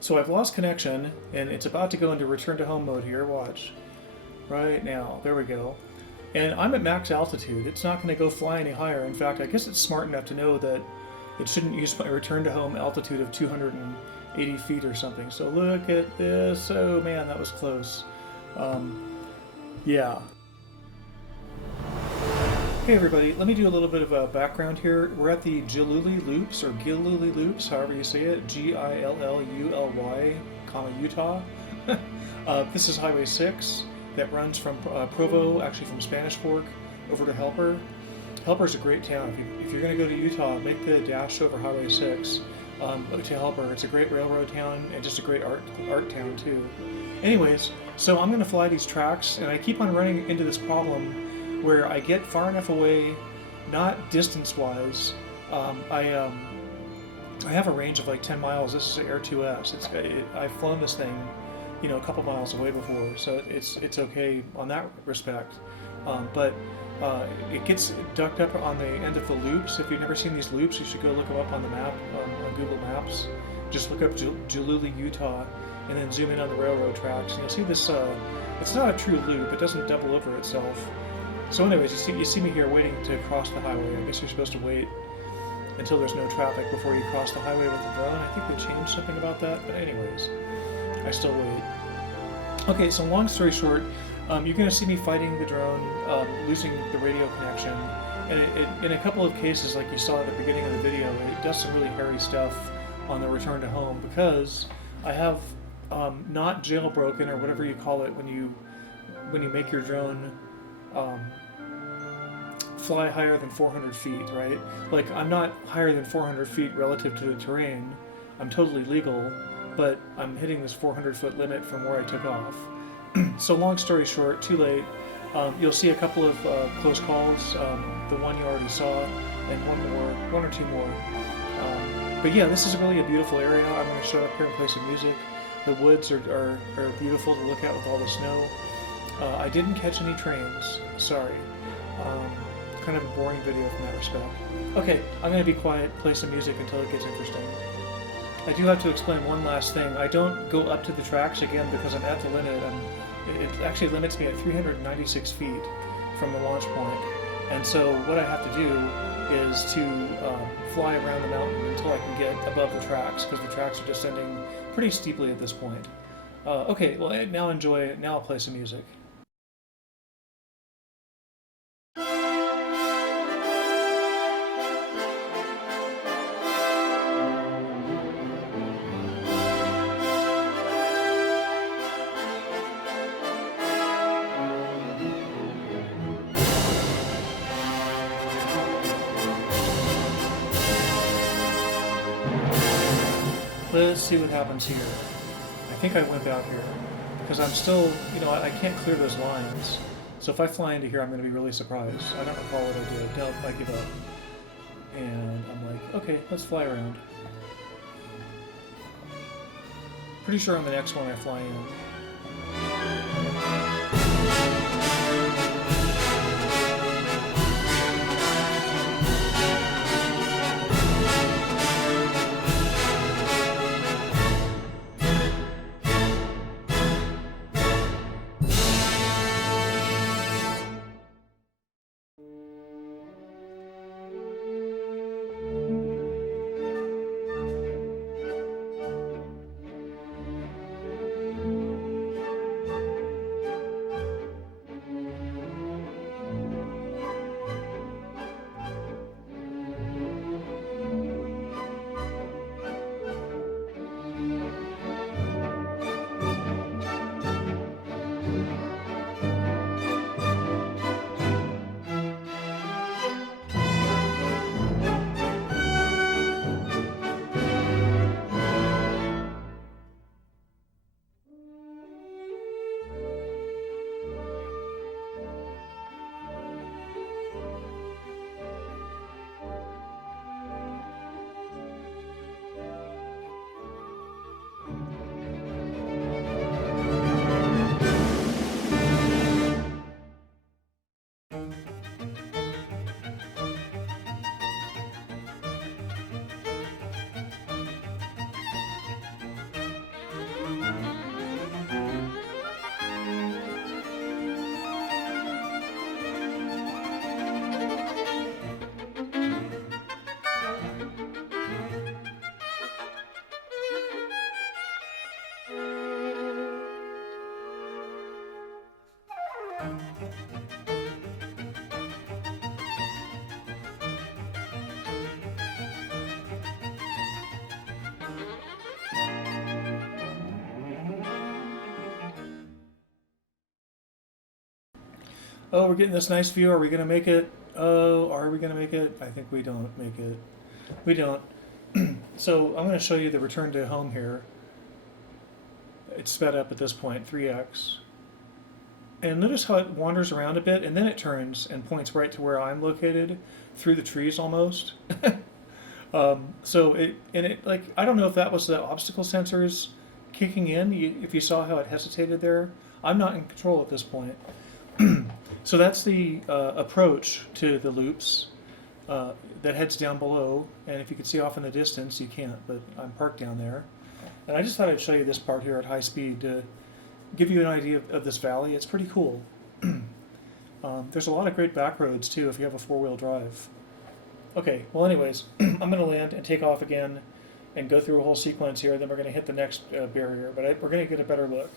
So I've lost connection, and it's about to go into return to home mode here. Watch. Right now. There we go. And I'm at max altitude. It's not going to go fly any higher. In fact, I guess it's smart enough to know that it shouldn't use my return to home altitude of 280 feet or something. So look at this. Oh man, that was close. Yeah. Hey everybody, let me do a little bit of a background here. We're at the Gilluly Loops, or Gilluly Loops, however you say it, Gilluly, Utah. This is Highway 6 that runs from Provo, actually from Spanish Fork, over to Helper. Helper's a great town. If you're going to go to Utah, make the dash over Highway 6 to Helper. It's a great railroad town and just a great art town too. Anyways, so I'm going to fly these tracks, and I keep on running into this problem where I get far enough away, not distance-wise. I have a range of like 10 miles. This is an Air 2S. I've flown this thing, a couple miles away before, so it's okay on that respect. But it gets ducked up on the end of the loops. If you've never seen these loops, you should go look them up on the map, on Google Maps. Just look up Gilluly, Utah, and then zoom in on the railroad tracks, and you'll see this. It's not a true loop. It doesn't double over itself. So anyways, you see me here waiting to cross the highway. I guess you're supposed to wait until there's no traffic before you cross the highway with the drone. I think they changed something about that, but anyways, I still wait. Okay, so long story short, you're going to see me fighting the drone, losing the radio connection, and in a couple of cases, like you saw at the beginning of the video, it does some really hairy stuff on the return to home because I have not jailbroken, or whatever you call it when you make your drone fly higher than 400 feet, right? Like, I'm not higher than 400 feet relative to the terrain. I'm totally legal, but I'm hitting this 400-foot limit from where I took off. So long story short, too late. You'll see a couple of close calls, the one you already saw, and one or two more. But yeah, this is really a beautiful area. I'm going to show up here and play some music. The woods are beautiful to look at with all the snow. I didn't catch any trains, sorry. Kind of a boring video from that respect. Okay, I'm going to be quiet, play some music until it gets interesting. I do have to explain one last thing. I don't go up to the tracks again because I'm at the limit. It actually limits me at 396 feet from the launch point. And so what I have to do is to fly around the mountain until I can get above the tracks, because the tracks are descending pretty steeply at this point. Okay, well now enjoy, now I'll play some music. Let's see what happens here. I think I wimp out here, because I'm still, I can't clear those lines. So if I fly into here, I'm going to be really surprised. I don't recall what I did. No, I give up. And I'm like, okay, let's fly around. Pretty sure on the next one I fly in. Oh, we're getting this nice view. Are we going to make it? Oh, are we going to make it? I think we don't make it. We don't. So I'm going to show you the return to home here. It's sped up at this point, 3x. And notice how it wanders around a bit, and then it turns and points right to where I'm located, through the trees almost. So like, I don't know if that was the obstacle sensors kicking in, if you saw how it hesitated there. I'm not in control at this point. So that's the approach to the loops that heads down below. And if you can see off in the distance, you can't, but I'm parked down there. And I just thought I'd show you this part here at high speed to give you an idea of this valley. It's pretty cool. There's a lot of great back roads too if you have a four-wheel drive. Okay, well anyways, I'm going to land and take off again and go through a whole sequence here. Then we're going to hit the next barrier, but we're going to get a better look.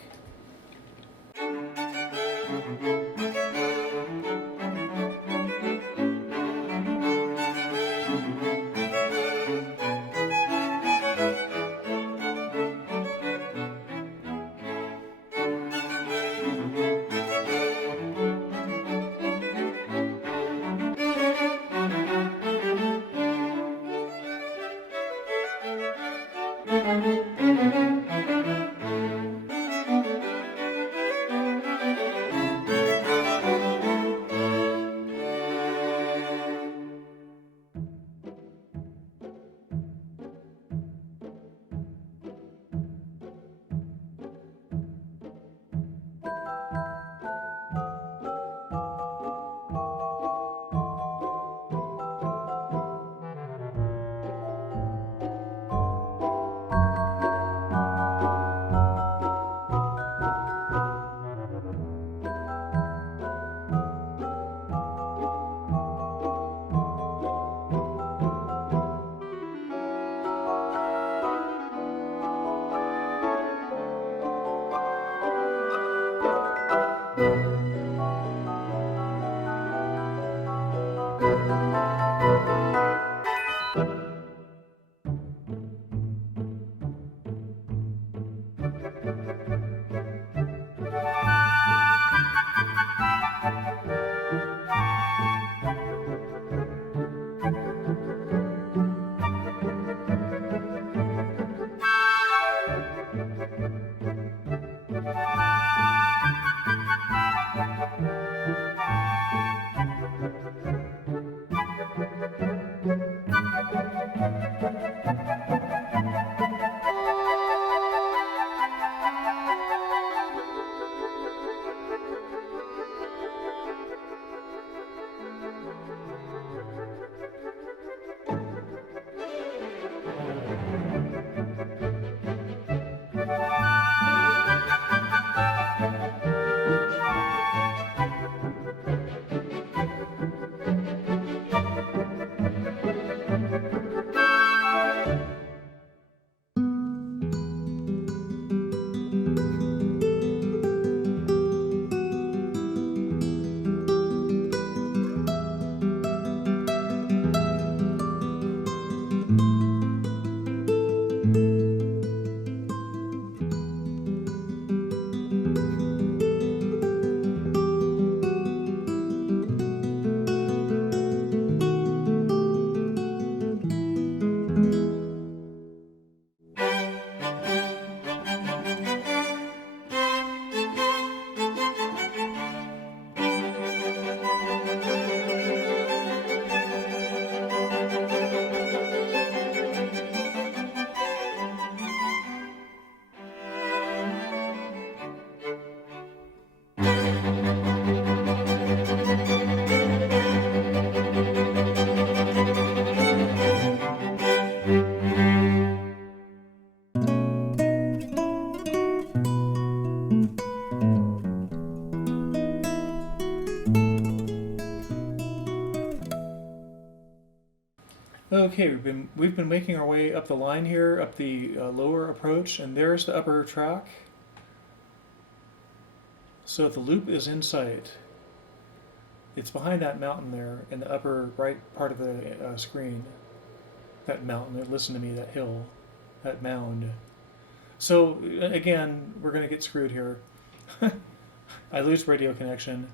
Okay, we've been making our way up the line here, up the lower approach, and there's the upper track. So the loop is in sight. It's behind that mountain there in the upper right part of the screen. That mountain, listen to me, that hill, that mound. So again, we're going to get screwed here. I lose radio connection.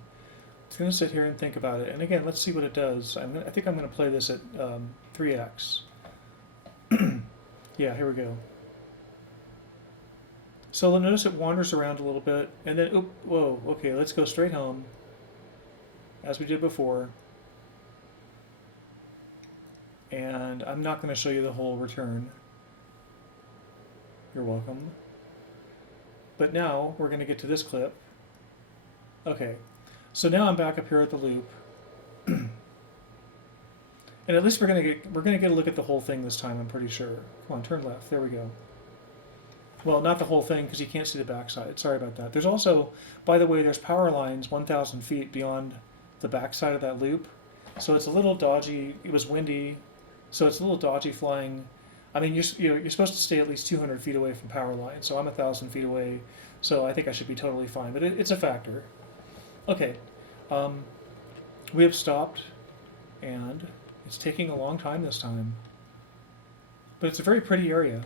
It's going to sit here and think about it. And again, let's see what it does. I think I'm going to play this at 3x. Yeah, here we go. So notice it wanders around a little bit, and then, oop, whoa, okay, let's go straight home, as we did before. And I'm not going to show you the whole return. You're welcome. But now we're going to get to this clip. Okay, so now I'm back up here at the loop, and at least we're going to get a look at the whole thing this time. I'm pretty sure. Come on, turn left. There we go. Well, not the whole thing because you can't see the backside. Sorry about that. There's also, by the way, there's power lines 1,000 feet beyond the backside of that loop, so it's a little dodgy. It was windy, so it's a little dodgy flying. I mean, you're supposed to stay at least 200 feet away from power lines, so I'm 1,000 feet away, so I think I should be totally fine. But it's a factor. Okay, we have stopped, and it's taking a long time this time, but it's a very pretty area.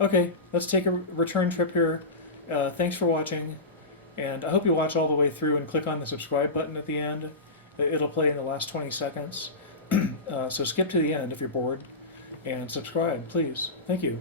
Okay, let's take a return trip here. Thanks for watching, and I hope you watch all the way through and click on the subscribe button at the end. It'll play in the last 20 seconds. So skip to the end if you're bored, and subscribe, please. Thank you.